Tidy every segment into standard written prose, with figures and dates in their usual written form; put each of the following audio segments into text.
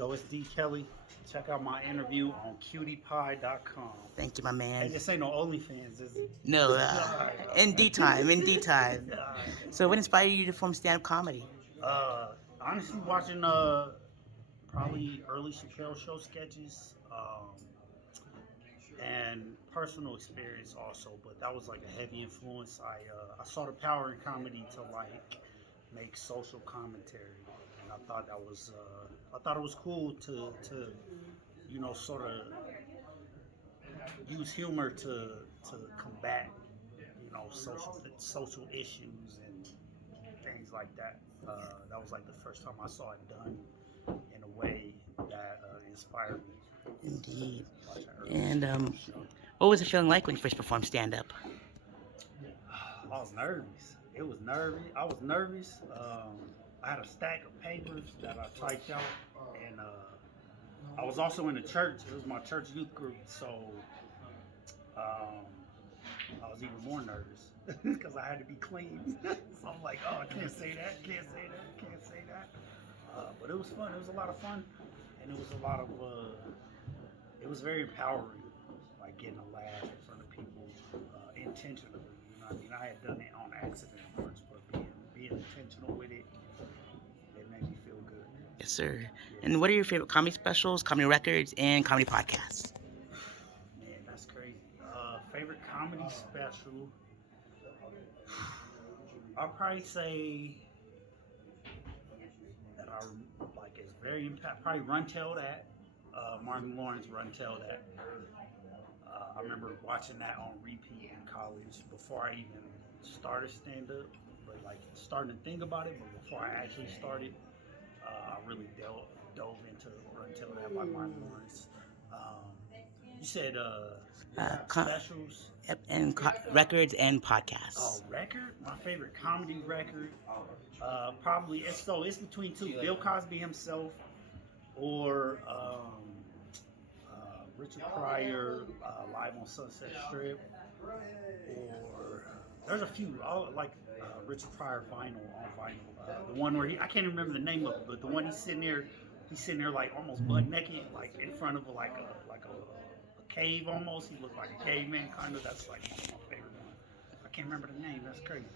Yo, it's D. Kelley. Check out my interview on cutiepie.com. Thank you, my Hey, man. this ain't no OnlyFans, is it? No, in due time, in due time. So, what inspired you to form stand-up comedy? Uh, Honestly, watching probably early Chappelle Show sketches, and personal experience also. But that was like a heavy influence. I saw the power in comedy to like make social commentary, and I thought it was cool to sort of use humor to combat social issues and things like that. That was like the first time I saw it done in a way that inspired me. Indeed. Watching And early show. what was it feeling like when you first performed stand-up? I was nervous. It was nervy. I was nervous. I had a stack of papers that I typed out, and I was also in the church. It was my church youth group, so um, I was even more nervous because I had to be clean. So I'm like, oh, I can't say that, can't say that, can't say that. But it was fun. It was a lot of fun, and it was a lot of. It was very empowering, like getting a laugh in front of people intentionally. You know, what I mean, I had done it on accident once, but being intentional with it, it made me feel good. Yes, sir. Yeah. And what are your favorite comedy specials, comedy records, and comedy podcasts? Man, that's crazy. Favorite comedy special? I'll probably say that I like it's very impact. Probably Run Tell That. Martin Lawrence Run Tell That. I remember watching that on repeat in college before I even started stand up, but like starting to think about it. But before I actually started, I really dove into Run Tell That by Martin Lawrence. You said specials. Yep, and records and podcasts. Oh, record? My favorite comedy record. Probably it's between two: Bill Cosby himself or Richard Pryor live on Sunset Strip, or there's a few. All like Richard Pryor vinyl on vinyl. The one where I can't even remember the name of it, but the one he's sitting there like almost butt naked, like in front of like a cave almost. He looked like a caveman kind of. That's like one of my favorite ones. I can't remember the name. That's crazy.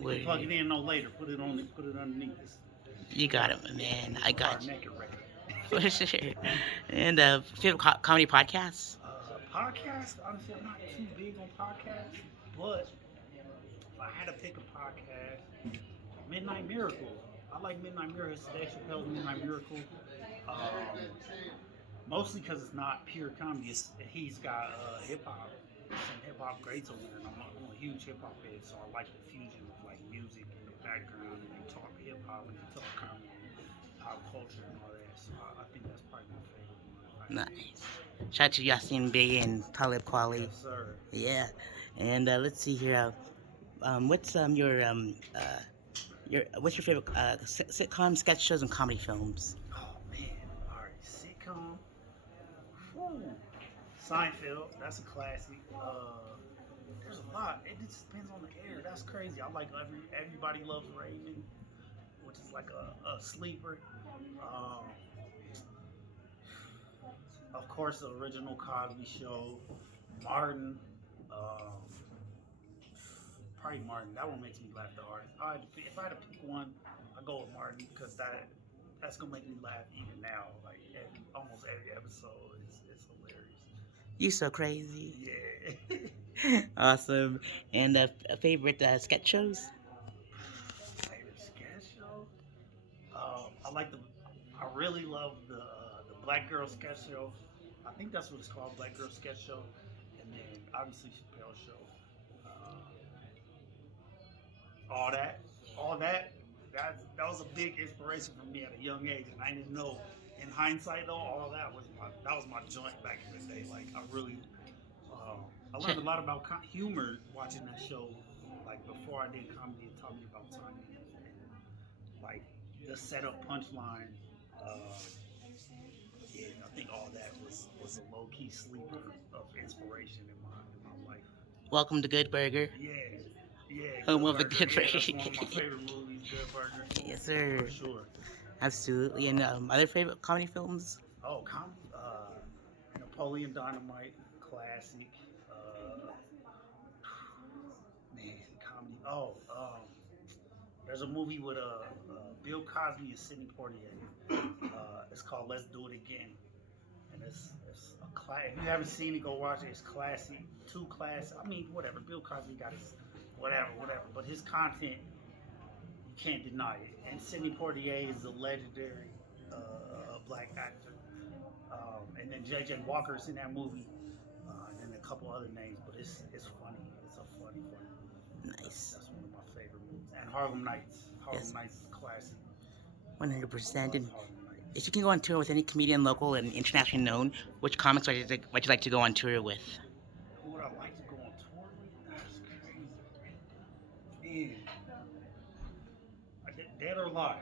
You can plug it in no later. Put it underneath this. You got it, man. I got you. Naked record. For sure. And favorite comedy podcasts? Podcast, honestly, I'm not too big on podcasts, but if I had to pick a podcast, Midnight Miracle. I like Midnight Miracle. Dave Chappelle's Midnight Miracle. Mostly because it's not pure comedy. He's got hip hop, some hip hop greats over there, and I'm a huge hip hop head, so I like the fusion of like music in the background, and they talk hip hop and they talk comedy, pop culture, and all that. So I think that's probably my favorite one. Nice. Shout out to Yasin Bey and Talib Kweli. Yes, sir. Yeah. And let's see here. What's what's your favorite sitcom, sketch shows, and comedy films? Oh man, all right, sitcom. Whew. Seinfeld, that's a classic. There's a lot. It just depends on the air. That's crazy. I like Everybody Loves Raymond, which is like a sleeper. Of course, the original Cosby Show, Martin. Probably Martin. That one makes me laugh the hardest. If I had to pick one, I go with Martin because that's gonna make me laugh even now. Like almost every episode is hilarious. You so crazy. Yeah. Awesome. And favorite sketch shows? Favorite sketch show? I really love the Black Girl Sketch Show. I think that's what it's called, Black Girl Sketch Show. And then obviously Chappelle Show. All that. That was a big inspiration for me at a young age, and I didn't know. In hindsight, though, all that was my joint back in the day. Like I learned a lot about humor watching that show. Like before I did comedy, it taught me about timing and like the setup punchline. Yeah, I think all that was a low key sleeper of inspiration in my life. Welcome to Good Burger. Yeah. Yeah, Home of the Good Burger. That's one of my favorite movies, Good Burger. Yes, sir. For sure. Absolutely. And other favorite comedy films? Oh, comedy. Napoleon Dynamite, classic. Man, comedy. There's a movie with Bill Cosby and Sidney Poitier. It's called Let's Do It Again, and it's a class. If you haven't seen it, go watch it. It's classic, too classic. I mean, whatever. Bill Cosby got his whatever, but his content you can't deny it. And Sidney Poitier is a legendary black actor. And then J.J. Walker's in that movie, and then a couple other names. But it's funny. It's a funny. Nice. That's one of my favorite movies. And Harlem Nights. Yes. Nights is a classic. 100%. And Harlem Nights. if you can go on tour with any comedian, local and internationally known, which comics would you like to go on tour with? Who would I like to go on tour with? That's crazy. Man. Dead or alive?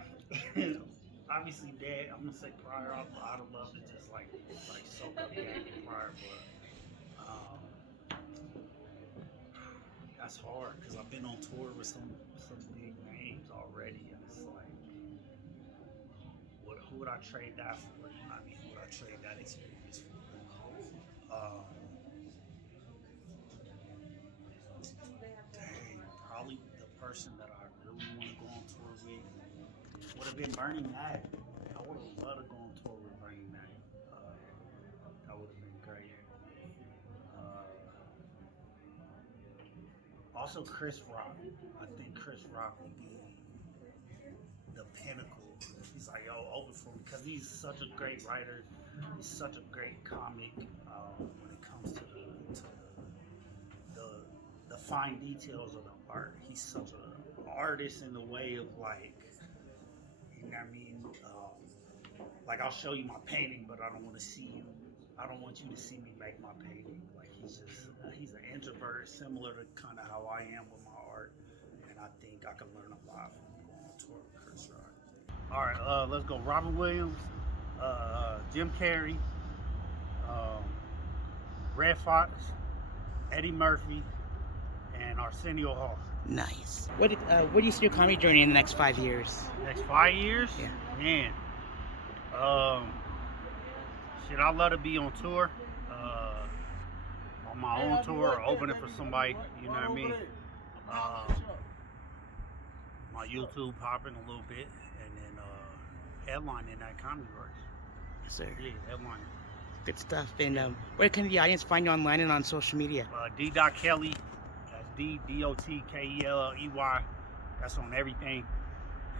Obviously dead. I'm gonna say Pryor. I'd love to just like soak up Gag and Pryor, but that's hard because I've been on tour with some big names already, and it's like, who would I trade that for? I mean, who would I trade that experience for? Dang, probably the person that I really want to go on tour with would have been Bernie Mac. I would have loved to go on tour with Bernie Mac. That would have been great. Also, Chris Rock. I think Chris Rock would be the pinnacle. He's like, yo, open for me, because he's such a great writer. He's such a great comic. When it comes to the fine details of the art, he's such an artist in the way of like, you know what I mean? Like, I'll show you my painting, but I don't want to see you. I don't want you to see me make my painting. Like, he's an introvert, similar to kind of how I am with my art. And I think I can learn a lot from going on tour with Chris Rock. All right, let's go. Robin Williams, Jim Carrey, Red Fox, Eddie Murphy, and Arsenio Hall. Nice. Where do you see your comedy journey in the next 5 years? Next 5 years? Yeah. Man. I'd love to be on tour. On my own tour, or opening for somebody, you know what I mean? My YouTube popping a little bit, and then headlining that comedy works. Yes, sir. Yeah, headlining. Good stuff. And where can the audience find you online and on social media? D.Kelley. That's D.Kelley. That's on everything.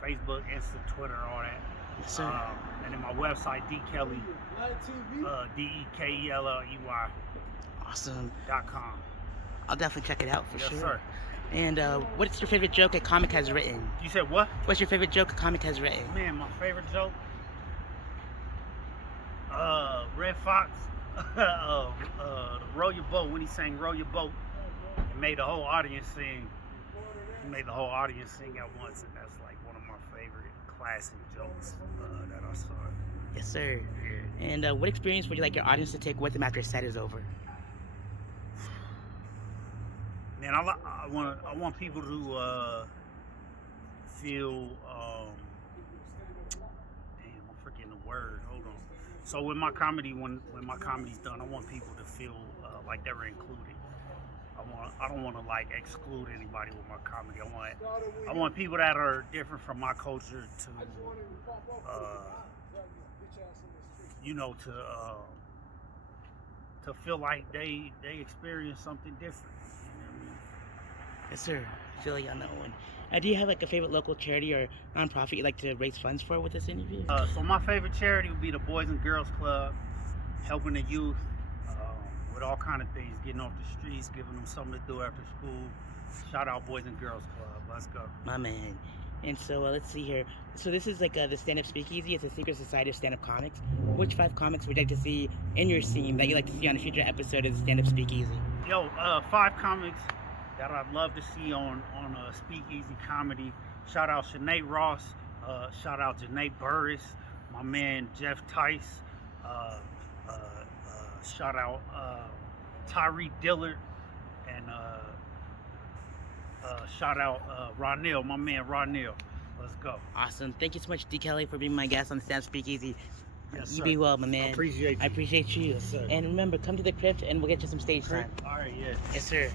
Facebook, Insta, Twitter, all that. Yes, sir. And then my website, DKelley, DEKELLEY.com. Awesome. I'll definitely check it out for sure. Yes, sir. And what's your favorite joke a comic has written? You said what? What's your favorite joke a comic has written? Man, my favorite joke? Red Fox, row your boat, when he sang row your boat, it made the whole audience sing. He made the whole audience sing at once, and that's like one of my favorite classic jokes that I saw. Yes, sir. Yeah. And what experience would you like your audience to take with them after a set is over? Man, I want people to feel. Damn, I'm forgetting the word. Hold on. So when my comedy's done, I want people to feel like they were included. I don't want to like exclude anybody with my comedy. I want people that are different from my culture to to feel like they experience something different. You know what I mean? Yes, sir. I feel you on that one. Do you have like a favorite local charity or nonprofit you'd like to raise funds for with this interview? So my favorite charity would be the Boys and Girls Club, helping the youth with all kind of things, getting off the streets, giving them something to do after school. Shout out Boys and Girls Club. Let's go. My man. And so let's see here. So this is like the stand-up Speakeasy. It's a secret society of stand-up comics. Which 5 comics would you like to see in your scene that you'd like to see on a future episode of the stand-up Speakeasy? 5 comics that I'd love to see on Speakeasy comedy. Shout out Sinead Ross. Shout out Janae Burris. My man Jeff Tice. Shout out Tyree Dillard. And shout out Ronell, my man Ronell. Let's go. Awesome. Thank you so much, D. Kelley, for being my guest on Stand Up Speakeasy. Yes, You sir. be well, my man. Appreciate you. I appreciate you. Yes, sir. And remember, come to the crypt and we'll get you some stage time. All right, yeah. Yes, sir.